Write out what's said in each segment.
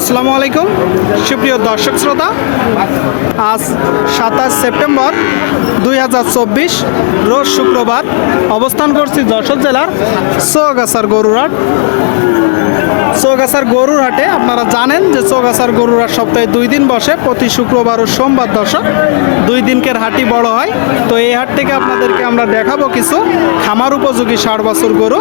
আসসালামু আলাইকুম। সুপ্রিয় দর্শক শ্রোতা, আজ সাতাশ সেপ্টেম্বর দুই হাজার চব্বিশ, রোজ শুক্রবার অবস্থান করছি যশোর জেলার চৌগাছার গরুরহাট। চৌগাছার গরুর হাটে আপনারা জানেন যে চৌগাছার গরুর হাট সপ্তাহে দুই দিন বসে, প্রতি শুক্রবার ও সোমবার দর্শক। দুই দিনকের হাটই বড় হয়। তো এই হাট থেকে আপনাদেরকে আমরা দেখাবো কিছু খামার উপযোগী ষাট বছর গরু।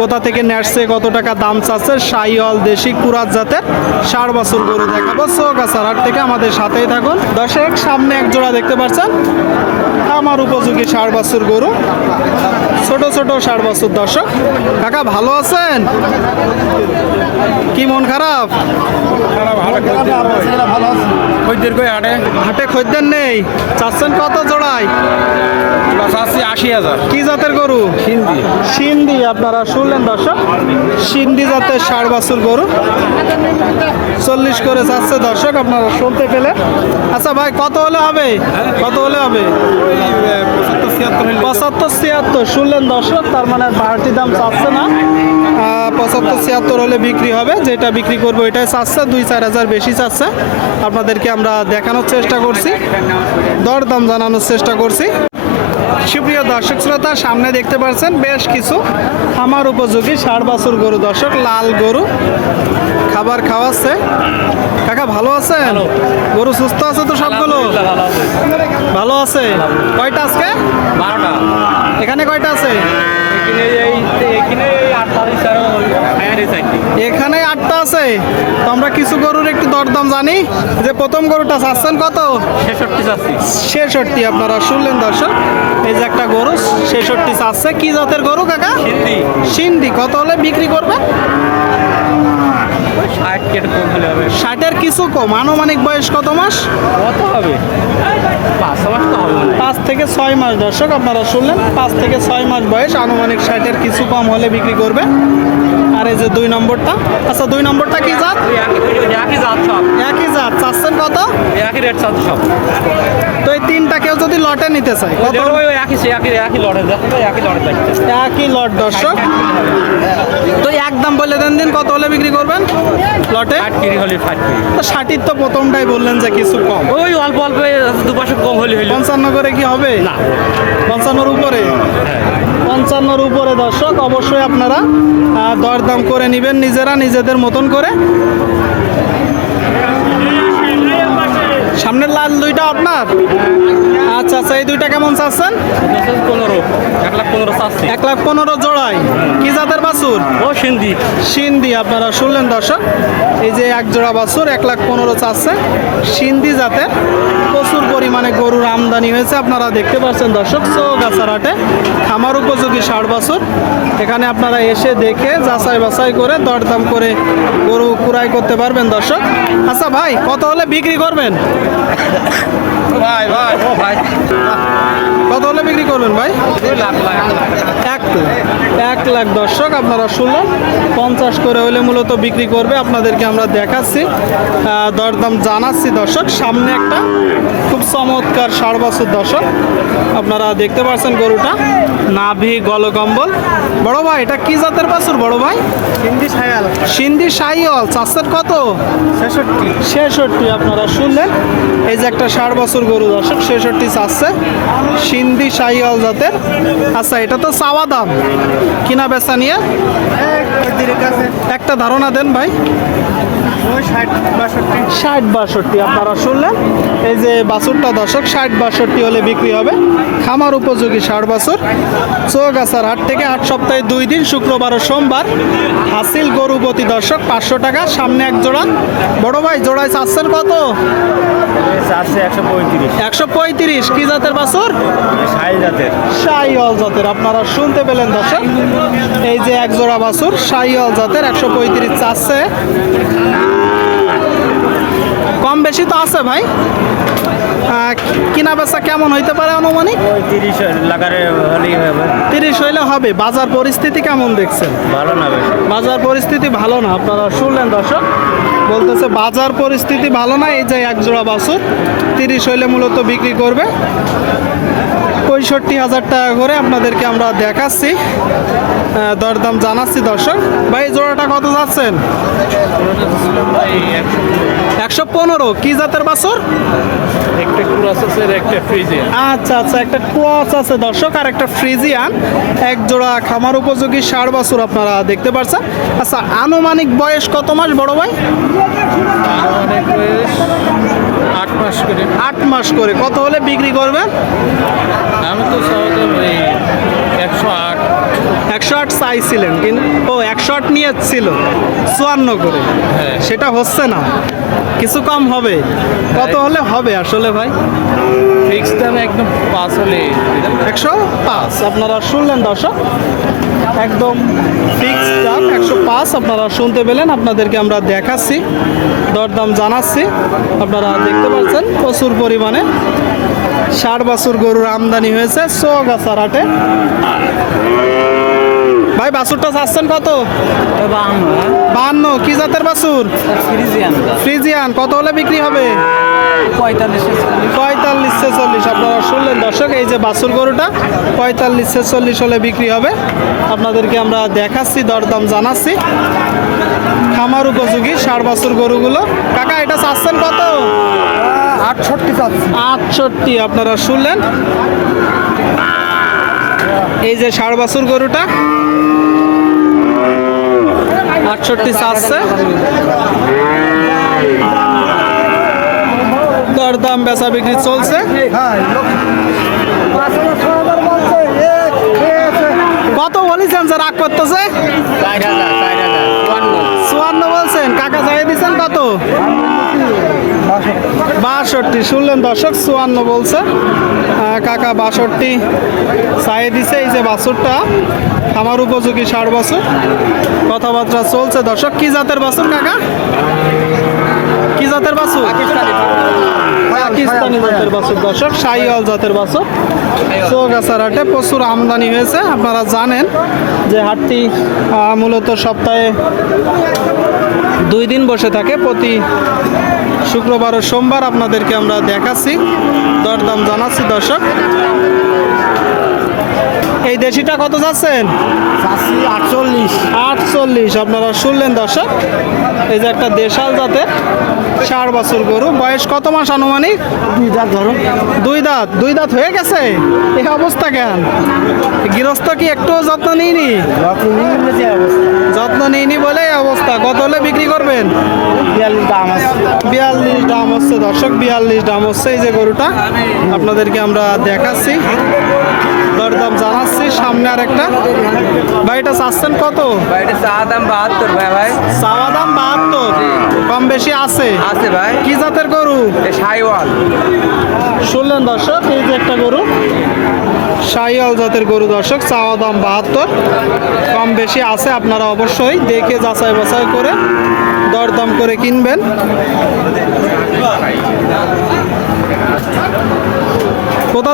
কোথা থেকে নেসছে, কত টাকা দাম চাচ্ছে, সাইওয়াল দেশি কুরাত জাতের ষাট বছর গরু দেখাবো। চৌগাছার হাট থেকে আমাদের সাথেই থাকুন। দর্শক, সামনে এক জোড়া দেখতে পাচ্ছেন? খামার উপযোগী ষাট বছর গরু। ছোট ছোট ষাট বছর দর্শক। কাকা, ভালো আছেন? কি মন খারাপ? হাটে? হাটে খদ্দের নেই। চাচ্ছেন কত জোড়ায়? চাচ্ছি আশি হাজার। কি জাতের গরু? হিন্দি সিন্ধি আপনারা শুনলেন দর্শক? সিন্ধি জাতের ষাট বছর গরু। চল্লিশ করে যাচ্ছে দর্শক আপনারা শুনতে পেলে আচ্ছা ভাই কত হলে হবে? কত হলে হবে? পঁচাত্তর ছিয়াত্তর, শুনলেন দর্শক, তার মানে বাড়তি দাম চাচ্ছে না। পঁচাত্তর ছিয়াত্তর হলে বিক্রি হবে, যেটা বিক্রি করব এটাই চাচ্ছে, দুই চার হাজার বেশি চাচ্ছে। আপনাদেরকে আমরা দেখানোর চেষ্টা করছি দর দাম জানানোর চেষ্টা করছি। সুপ্রিয় দর্শক শ্রোতা, সামনে দেখতে পাচ্ছেন বেশ কিছু আমার উপযোগী ষাট বছর গরু। দর্শক, লাল গরু। খাবার খাওয়াচ্ছে। কাকা ভালো আছেন? গরু সুস্থ আছে তো সবগুলো? ভালো আছে। কয়টা আজকে? বারোটা। এখানে কয়টা আছে? এখানে আটটা আছে তো আমরা কিছু গরুর একটু দরদাম জানি। যে প্রথম গরুটা চাচ্ছেন কত? ছেষট্টি চাচ্ছি। ছেষট্টি আপনারা শুনলেন দর্শক। এই যে একটা গরু ছেষট্টি চাচ্ছে। কি জাতের গরু কাকা? সিন্ধি। কত হলে বিক্রি করবে ষাট কম হলে হবে। ষাটের কিছু কম। আনুমানিক বয়স কত মাস? কত হবে? পাঁচ মাস তো হবে পাঁচ থেকে ছয় মাস দর্শক আপনারা শুনলেন পাঁচ থেকে ছয় মাস বয়স। আনুমানিক ষাটের কিছু কম হলে বিক্রি করবে। এই যে দুই নম্বরটা। আচ্ছা দুই নম্বরটা কি জাত? একই জাত সব। একই জাত। চাচ্ছেন কত? একই রেট চাচ্ছে সব। তো এই তিনটা কেউ যদি লটে নিতে চায় কত? একই একই একই লটে একই যাচ্ছে। একই লট দর্শক। তো একদম বলে দেন দিন কত হলে বিক্রি করবেন লটে? ষাট কেজি হলে ষাট কেজি। তো ষাটির তো প্রথমটাই বললেন যে কিছু কম। ওই অল্প অল্প দুপাশে কম হলে হইল পঞ্চান্ন করে কি হবে? না। পঞ্চান্নর উপরে? পঞ্চান্নর উপরে দর্শক, অবশ্যই আপনারা দরদাম করে নেবেন নিজেরা, নিজেদের মতন করে। সামনের লাল দুইটা আপনার? এই দুইটা কেমন চাচ্ছেন? পনেরো এক লাখ পনেরো চাচ্ছি। এক লাখ পনেরো জোড়ায় কি জাতের বাছুর? ও সিন্ধি। সিন্ধি আপনারা শুনলেন দর্শক? এই যে এক জোড়া বাছুর এক লাখ পনেরো চাচ্ছে। সিন্ধি জাতের প্রচুর পরিমাণে গরুর আমদানি হয়েছে আপনারা দেখতে পাচ্ছেন দর্শক। চৌগাছারাটে খামার উপযোগী ষাট বছর। এখানে আপনারা এসে দেখে যাচাই বাছাই করে দরদাম করে গরু কুড়াই করতে পারবেন দর্শক। আচ্ছা ভাই কত হলে বিক্রি করবেন? ভাই ভাই ও ভাই। কত হলে বিক্রি করবেন ভাই? এক এক লাখ দর্শক আপনারা শুনলেন। পঞ্চাশ করে হলে মূলত বিক্রি করবে। আপনাদেরকে আমরা দেখাচ্ছি। দরদাম জানাচ্ছি দর্শক। সামনে একটা খুব চমৎকার ষাট বছর দর্শক। আপনারা দেখতে পাচ্ছেন গরুটা। নাভি গলকম্বল বড় ভাই এটা কি জাতের বাছুর বড় ভাই? সায়াল সিন্ধি সাইওয়াল চাষের কত? ছেষট্টি। ছেষট্টি আপনারা শুনলেন। এই যে একটা ষাট বছর গরু দর্শক ছেষট্টি চাচ্ছে। সিন্ধি সাইওয়াল জাতের। আচ্ছা এটা তো চাওয়া দাম। কিনা বেচা নিয়ে? একটা ধারণা দেন ভাই। ষাট বাষট্টি, আপনারা শুনলেন? এই যে বাছুরটা দশক ষাট বাষট্টি হলে বিক্রি হবে। খামার উপযোগী ষাট বছর। চৌগাছার হাট থেকে আট সপ্তাহে দুই দিন, শুক্রবার ও সোমবার। হাসিল গরু প্রতি দর্শক পাঁচশো টাকা, সামনে এক জোড়া। বড় ভাই, জোড়ায় চাচ্ছেন কত? চারশো একশো পঁয়ত্রিশ। একশো পঁয়ত্রিশ কি জাতের বাছুর? সাই জাতের। শাহিওয়াল জাতের আপনারা শুনতে পেলেন দর্শক। এই যে এক জোড়া বাছুর শাহিওয়াল জাতের একশো পঁয়ত্রিশ চাচ্ছে। কম বেশি তো আছে ভাই। কিনা বেচা কেমন হইতে পারে আনুমানিক? তিরিশ লাগারে হলেই হবে। তিরিশ হইলে হবে। বাজার পরিস্থিতি কেমন দেখছেন? ভালো না বাজার পরিস্থিতি ভালো না? আপনারা শুনলেন দর্শক? বলতেছে বাজার পরিস্থিতি ভালো না এই যে এক জোড়া বাছুর। তিরিশ হইলে মূলত বিক্রি করবে। পঁয়ষট্টি হাজার টাকা করে আপনাদেরকে আমরা দেখাচ্ছি। দরদাম জানাচ্ছি দর্শক। ভাই জোড়াটা কত যাচ্ছেন? একশো পনেরো। কি জাতের বাছুর? একটা ক্রসেসের একটা ফ্রিজে আচ্ছা আচ্ছা একটা ক্রস আছে দর্শক আর একটা ফ্রিজিয়ান। এক জোড়া খামার উপযোগী ষাড় বাছুর আপনারা দেখতে পাচ্ছেন আচ্ছা আনুমানিক বয়স কত মাস বড় ভাই? বয়স আট মাস করে। আট মাস করে। কত হলে বিক্রি করবেন? আমি তো একশো আট। একশো আট চাইছিলেন কিন্তু ও একশো আট নিয়ে ছিল চুয়ান্ন করে। হ্যাঁ। সেটা হচ্ছে না। কিছু কম হবে। কত হলে হবে আসলে ভাই? ফিক্স দাম একদম পাঁচ হলে একশো পাঁচ আপনারা শুনলেন দর্শক? একদম ফিক্স দাম একশো পাঁচ আপনারা শুনতে পেলেন আপনাদেরকে আমরা দেখাচ্ছি দরদাম জানাচ্ছি। আপনারা দেখতে পাচ্ছেন প্রচুর পরিমাণে ষাট বছর গরুর আমদানি হয়েছে সোগাছার হাটে। ভাই বাছুরটা চাচ্ছেন কত? বাহান্ন কি জাতের বাছুর ফ্রিজিয়ান কত হলে বিক্রি হবে? পঁয়তাল্লিশ পঁয়তাল্লিশ ছেচল্লিশ আপনারা শুনলেন দর্শক এই যে বাছুর গরুটা পঁয়তাল্লিশ ছেচল্লিশ হলে বিক্রি হবে। আপনাদেরকে আমরা দেখাচ্ছি দরদাম জানাচ্ছি। খামার উপযোগী ষাট বাছুর গরুগুলো। কাকা এটা চাচ্ছেন কত? আটষট্টি আটষট্টি আপনারা শুনলেন। এই যে ষাট বাছুর গরুটা। আটষট্টি চাষছে তার দাম বেচা বিক্রি চলছে। কত বলেছেন যে রাগ করতেছে চুয়ান্ন বলছেন কাকা চাই দিচ্ছেন কত বাষট্টি শুনলেন দর্শক? চুয়ান্ন বলছে। কাকা বাষট্টি চাই দিছে। এই যে বাছুরটা আমার উপযোগী ষাট বছর। কথাবার্তা চলছে। দর্শক কি জাতের বাছুর কাকা? কি জাতের বাছুর? পাকিস্তানি জাতের বাছুর। দর্শক শাহিওয়াল জাতের বাছুর। চৌগাছার হাটে প্রচুর আমদানি হয়েছে। আপনারা জানেন যে হাটটি মূলত সপ্তাহে দুই দিন বসে থাকে। প্রতি শুক্রবার ও সোমবার আপনাদেরকে আমরা দেখাচ্ছি। দরদাম জানাচ্ছি দর্শক। এই দেশিটা কত যাচ্ছেন? আটচল্লিশ। আটচল্লিশ আপনারা শুনলেন দর্শক? এই যে একটা দেশাল জাতের চার বছর গরু। বয়স কত মাস আনুমানিক? দুই দাঁত ধরো। দুই দাঁত। দুই দাঁত হয়ে গেছে? এই অবস্থা কেন? গৃহস্থ কি একটু যত্ন নিইনি? যত্ন নিইনি বলে এই অবস্থা। কত হলে বিক্রি করবেন? বিয়াল্লিশ দাম আছে। বিয়াল্লিশ দাম হচ্ছে দর্শক বিয়াল্লিশ দাম হচ্ছে এই যে গরুটা। আপনাদেরকে আমরা দেখাচ্ছি। দরদাম জানাচ্ছি। সামনে আর একটা ভাই এটা চাচ্ছেন কত? ভাইটা চা দাম বাহাত্তর ভাই ভাই। চাওয়া দাম বাহাত্তর? কম বেশি আছে? আছে ভাই। কি জাতের গরু? সাইওয়াল। শুনলেন দর্শক এই যে একটা গরু। শাহিয়াল জাতের গরু দর্শক চাওয়া দাম বাহাত্তর। কম বেশি আছে আপনারা অবশ্যই দেখে যাচাই বাছাই করে দরদাম করে কিনবেন।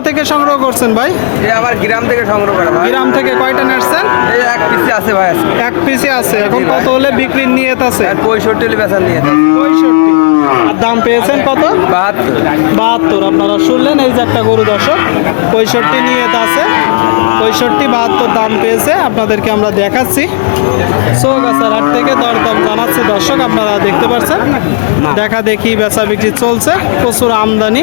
কোথা থেকে সংগ্রহ করছেন ভাই? এ আবার গ্রাম থেকে সংগ্রহ করা ভাই। গ্রাম থেকে কয়টা নেটছেন এই এক পিসে আছে ভাই এক পিসে আছে। এখন কত হলে বিক্রির নিয়ত আছে? পঁয়ষট্টি হলে বেচা নিয়ে যায় পঁয়ষট্টি। আর দাম পেয়েছেন কত? বাহাত্তর। বাহাত্তর। আপনারা শুনলেন এই যে একটা গরু দর্শক পঁয়ষট্টি নিয়ত আছে। পঁয়ষট্টি বাহাত্তর দাম পেয়েছে। আপনাদেরকে আমরা দেখাচ্ছি। চৌগাছার হাট থেকে দরদাম জানাচ্ছি। দর্শক আপনারা দেখতে পাচ্ছেন? দেখা দেখি বেচা বিক্রি চলছে। প্রচুর আমদানি।